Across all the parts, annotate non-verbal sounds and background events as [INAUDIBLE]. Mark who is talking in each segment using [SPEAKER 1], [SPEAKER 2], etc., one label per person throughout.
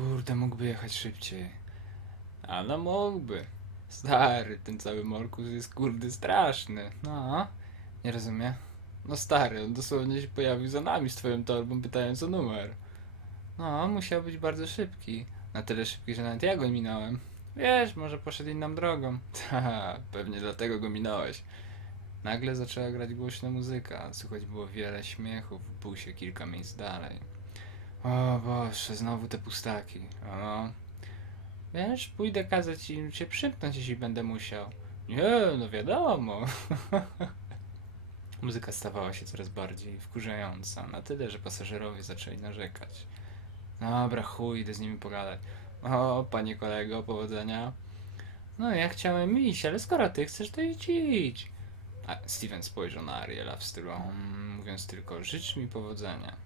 [SPEAKER 1] Kurde, mógłby jechać szybciej. A no mógłby. Stary, ten cały Morkus jest kurde straszny. No, nie rozumiem. No stary, on dosłownie się pojawił za nami z twoją torbą, pytając o numer. No, musiał być bardzo szybki. Na tyle szybki, że nawet ja go minąłem. Wiesz, może poszedł inną drogą. [LAUGHS] Ta, pewnie dlatego go minąłeś. Nagle zaczęła grać głośna muzyka, słychać było wiele śmiechów w busie kilka miejsc dalej. O Boże, znowu te pustaki. O. Wiesz, pójdę kazać im się przymknąć, jeśli będę musiał. Nie, no wiadomo. [LAUGHS] Muzyka stawała się coraz bardziej wkurzająca, na tyle, że pasażerowie zaczęli narzekać. Dobra, chuj, idę z nimi pogadać. O, panie kolego, powodzenia. No, ja chciałem iść, ale skoro ty chcesz, to idź, idź. A Steven spojrzał na Ariela w stylu, mm, mówiąc tylko, życz mi powodzenia.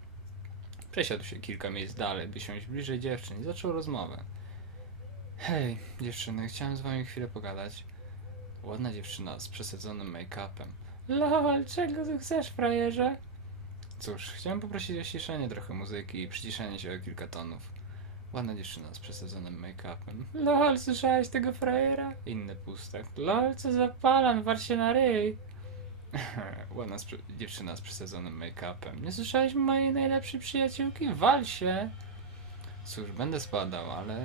[SPEAKER 1] Przesiadł się kilka miejsc dalej, by siąść bliżej dziewczyn i zaczął rozmowę. Hej, dziewczyny, chciałem z wami chwilę pogadać. Ładna dziewczyna z przesadzonym make-upem. Lol, czego ty chcesz, frajerze? Cóż, chciałem poprosić o ściszenie trochę muzyki i przyciszenie się o kilka tonów. Ładna dziewczyna z przesadzonym make-upem. Lol, słyszałeś tego frajera? Inny pustak. Lol, co za palan, war się na ryj. [LAUGHS] Ładna dziewczyna z przesadzonym make-upem. Nie słyszałeś mojej najlepszej przyjaciółki? Wal się! Cóż, będę spadał, ale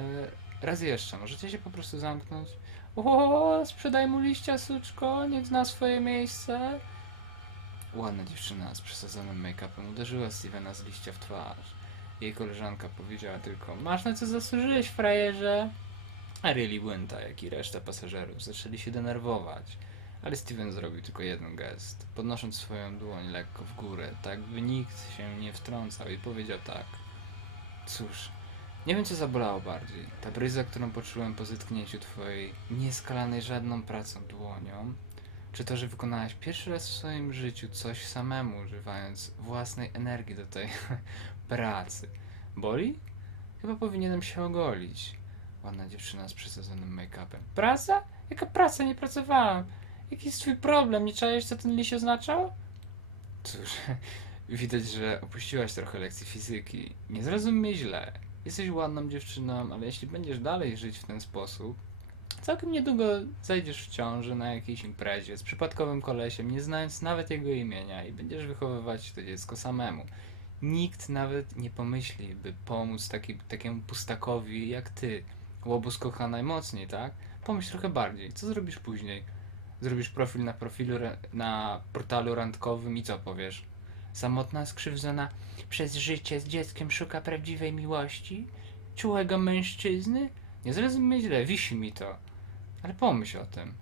[SPEAKER 1] raz jeszcze, możecie się po prostu zamknąć? O, sprzedaj mu liścia, suczko, niech zna swoje miejsce. Ładna dziewczyna z przesadzonym make-upem uderzyła Stevena z liścia w twarz. Jej koleżanka powiedziała tylko, masz na co zasłużyłeś, frajerze? Ariel i Winta, jak i reszta pasażerów zaczęli się denerwować. Ale Steven zrobił tylko jeden gest, podnosząc swoją dłoń lekko w górę, tak by nikt się nie wtrącał i powiedział tak. Cóż, nie wiem co zabolało bardziej. Ta bryza, którą poczułem po zetknięciu twojej nieskalanej żadną pracą dłonią, czy to, że wykonałaś pierwszy raz w swoim życiu coś samemu, używając własnej energii do tej [LAUGHS] pracy. Boli? Chyba powinienem się ogolić. Ładna dziewczyna z przesadzonym make-upem. Praca? Jaka praca? Nie pracowałam. Jaki jest twój problem? Nie czaisz, co ten liść oznaczał? Cóż, widać, że opuściłaś trochę lekcji fizyki. Nie zrozum mnie źle. Jesteś ładną dziewczyną, ale jeśli będziesz dalej żyć w ten sposób, całkiem niedługo zajdziesz w ciąży na jakiejś imprezie z przypadkowym kolesiem, nie znając nawet jego imienia i będziesz wychowywać to dziecko samemu. Nikt nawet nie pomyśli, by pomóc taki, takiemu pustakowi jak ty. Łobuz kocha najmocniej, tak? Pomyśl trochę bardziej. Co zrobisz później? Zrobisz profil na profilu, na portalu randkowym i co powiesz? Samotna, skrzywdzona przez życie z dzieckiem szuka prawdziwej miłości? Czułego mężczyzny? Nie zrozum mnie źle, wisi mi to. Ale pomyśl o tym.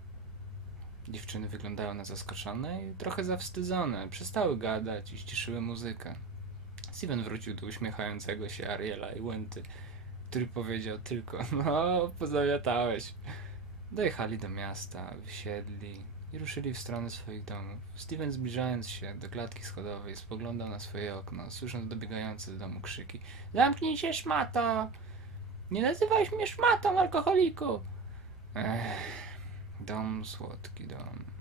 [SPEAKER 1] Dziewczyny wyglądały na zaskoczone i trochę zawstydzone. Przestały gadać i ściszyły muzykę. Steven wrócił do uśmiechającego się Ariela i Wenty, który powiedział tylko, [LAUGHS] no, pozamiatałeś. Dojechali do miasta, wysiedli i ruszyli w stronę swoich domów. Steven zbliżając się do klatki schodowej spoglądał na swoje okno, słysząc dobiegające z domu krzyki. Zamknij się, szmato! Nie nazywałeś mnie szmatą, alkoholiku! Ech, dom, słodki dom.